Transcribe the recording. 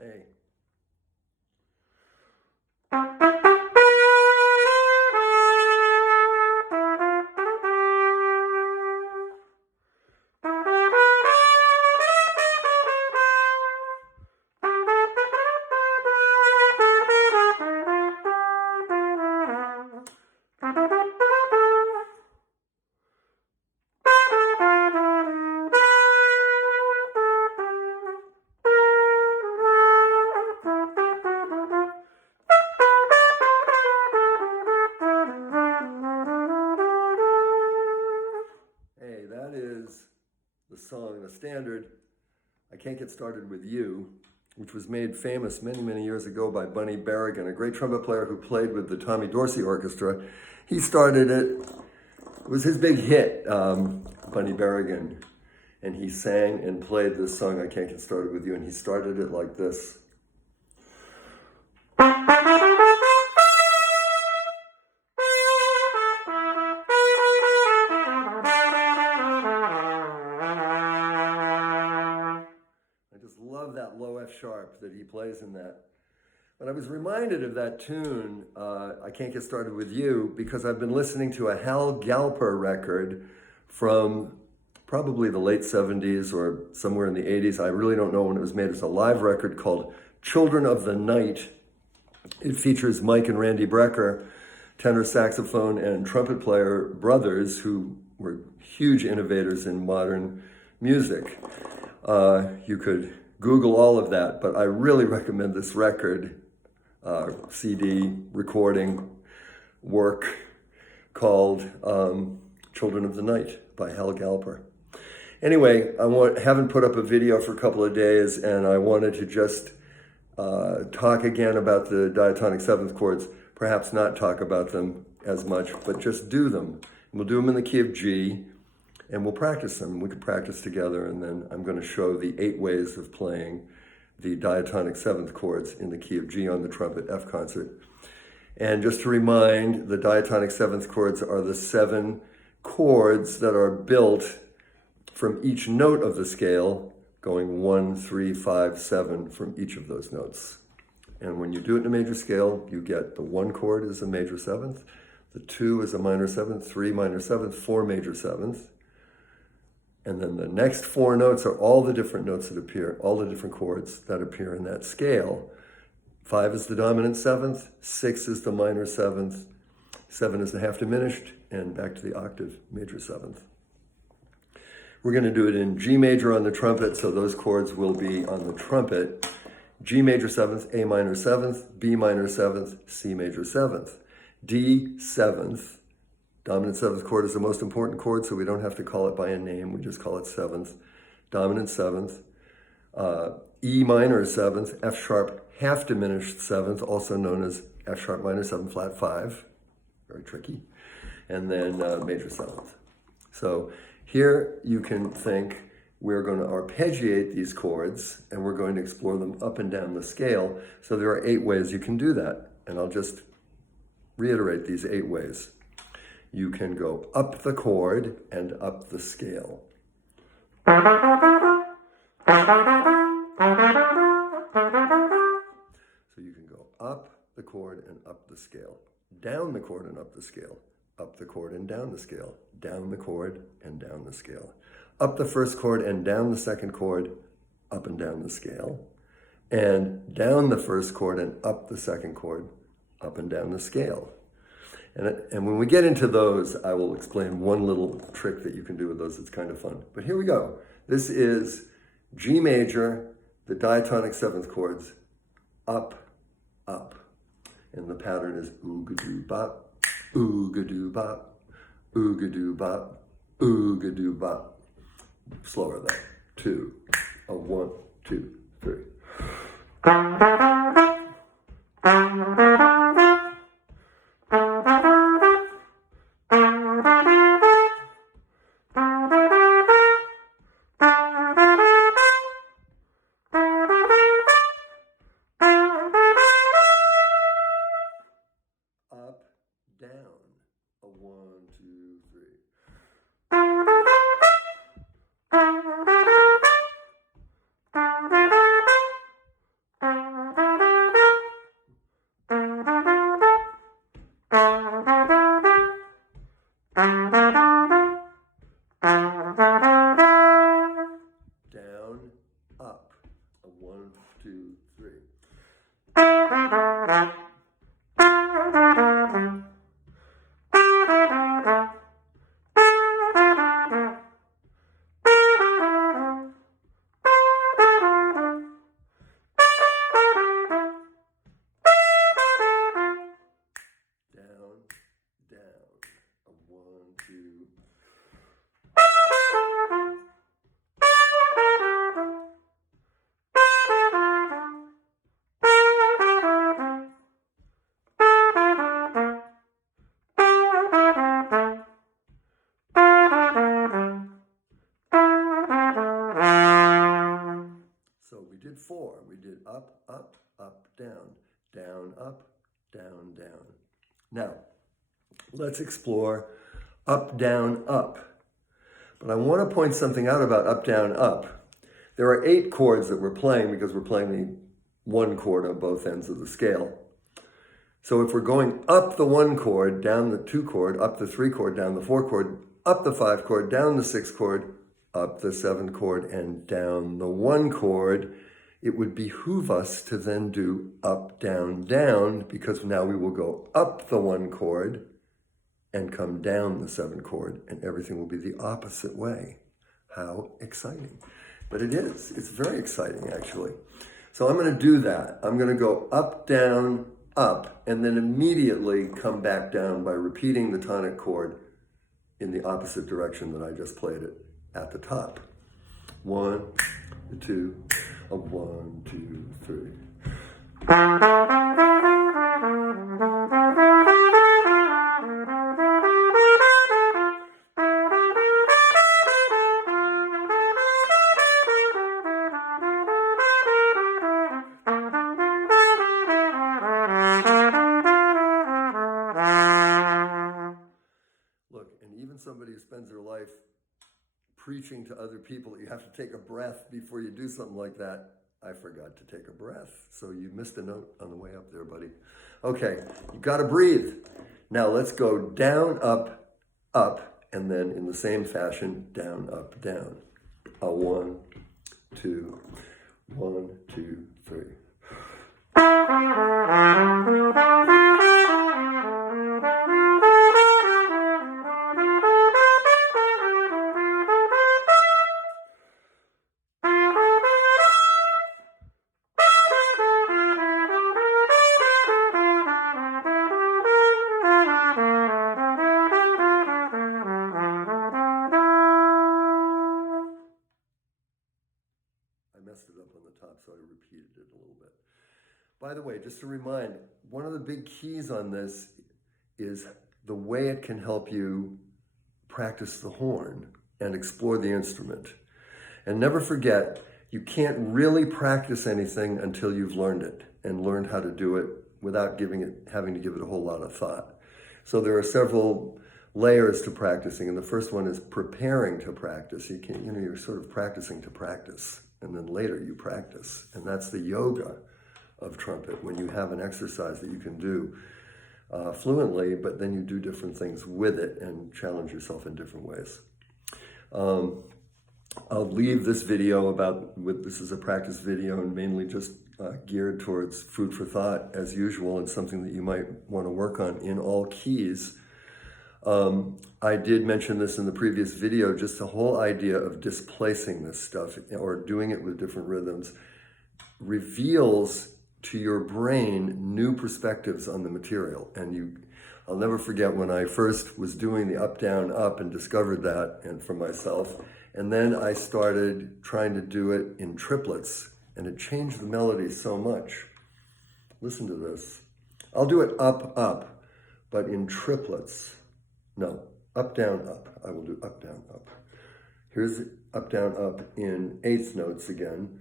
A. Hey, that is the song, the standard, I Can't Get Started With You, which was made famous many, many years ago by Bunny Berrigan, a great trumpet player who played with the Tommy Dorsey Orchestra. He started it. It was his big hit, Bunny Berrigan. And he sang and played this song, I Can't Get Started With You, and he started it like this. Love that low F sharp that he plays in that. But I was reminded of that tune, I Can't Get Started With You, because I've been listening to a Hal Galper record from probably the late 70s or somewhere in the 80s. I really don't know when it was made. It's a live record called Children of the Night. It features Mike and Randy Brecker, tenor saxophone and trumpet player brothers who were huge innovators in modern music. You could Google all of that, but I really recommend this record, CD, recording, work called Children of the Night by Hal Galper. Anyway, haven't put up a video for a couple of days, and I wanted to just talk again about the diatonic seventh chords, perhaps not talk about them as much, but just do them. And we'll do them in the key of G, and we'll practice them. We could practice together, and then I'm going to show the 8 ways of playing the diatonic seventh chords in the key of G on the trumpet F concert. And just to remind, the diatonic seventh chords are the 7 chords that are built from each note of the scale, going 1, 3, 5, 7 from each of those notes. And when you do it in a major scale, you get the 1 chord is a major seventh, the 2 is a minor seventh, 3 minor seventh, 4 major sevenths. And then the next 4 notes are all the different notes that appear, all the different chords that appear in that scale. 5 is the dominant seventh, 6 is the minor seventh, 7 is the half diminished, and back to the octave major seventh. We're going to do it in G major on the trumpet, so those chords will be on the trumpet. G major seventh, A minor seventh, B minor seventh, C major seventh. D seventh. Dominant seventh chord is the most important chord, so we don't have to call it by a name. We just call it seventh. Dominant seventh. E minor seventh, F sharp half diminished seventh, also known as F sharp minor 7 flat 5. Very tricky. And then major seventh. So here you can think we're going to arpeggiate these chords, and we're going to explore them up and down the scale. So there are 8 ways you can do that. And I'll just reiterate these 8 ways. You can go up the chord and up the scale. So you can go up the chord and up the scale, down the chord and up the scale, up the chord and down the scale, down the chord and down the scale, up the first chord and down the second chord, up and down the scale, and down the first chord and up the second chord, up and down the scale. And when we get into those, I will explain one little trick that you can do with those. It's kind of fun. But here we go. This is G major, the diatonic seventh chords, up, up. And the pattern is ooga-doo bop, ooga-doo bop, ooga-doo bop, ooga-doo bop. Slower though. 2, 1, 2, 3. Up, down. 1, 2, 3. A 1, 2, 3. Down, a 1, 2. So we did 4. We did up, up, up, down, down, up, down, down. Now, let's explore up, down, up. But I want to point something out about up, down, up. There are 8 chords that we're playing because we're playing the 1 chord on both ends of the scale. So if we're going up the 1 chord, down the 2 chord, up the 3 chord, down the 4 chord, up the 5 chord, down the 6 chord, up the 7 chord, and down the 1 chord, it would behoove us to then do up, down, down, because now we will go up the 1 chord and come down the 7 chord, and everything will be the opposite way. How exciting. But it is. It's very exciting, actually. So I'm going to do that. I'm going to go up, down, up, and then immediately come back down by repeating the tonic chord in the opposite direction that I just played it at the top. 1, 2, a 1, 2, 3. Look, and even somebody who spends their life preaching to other people that you have to take a breath before you do something like that, I forgot to take a breath. So you missed a note on the way up there, buddy. Okay, you got to breathe. Now let's go down, up, up, and then in the same fashion, down, up, down. A 1, 2, 1, 2, 3. Messed it up on the top, so I repeated it a little bit. By the way, just to remind, one of the big keys on this is the way it can help you practice the horn and explore the instrument. And never forget, you can't really practice anything until you've learned it and learned how to do it without having to give it a whole lot of thought. So there are several layers to practicing, and the first one is preparing to practice. You're sort of practicing to practice. And then later you practice. And that's the yoga of trumpet, when you have an exercise that you can do fluently, but then you do different things with it and challenge yourself in different ways. I'll leave this video this is a practice video and mainly just geared towards food for thought as usual, and something that you might want to work on in all keys. I did mention this in the previous video, just the whole idea of displacing this stuff or doing it with different rhythms reveals to your brain new perspectives on the material. And I'll never forget when I first was doing the up, down, up and discovered that and for myself. And then I started trying to do it in triplets, and it changed the melody so much. Listen to this. I'll do it up, up, but in triplets. No, up, down, up. I will do up, down, up. Here's up, down, up in eighth notes again.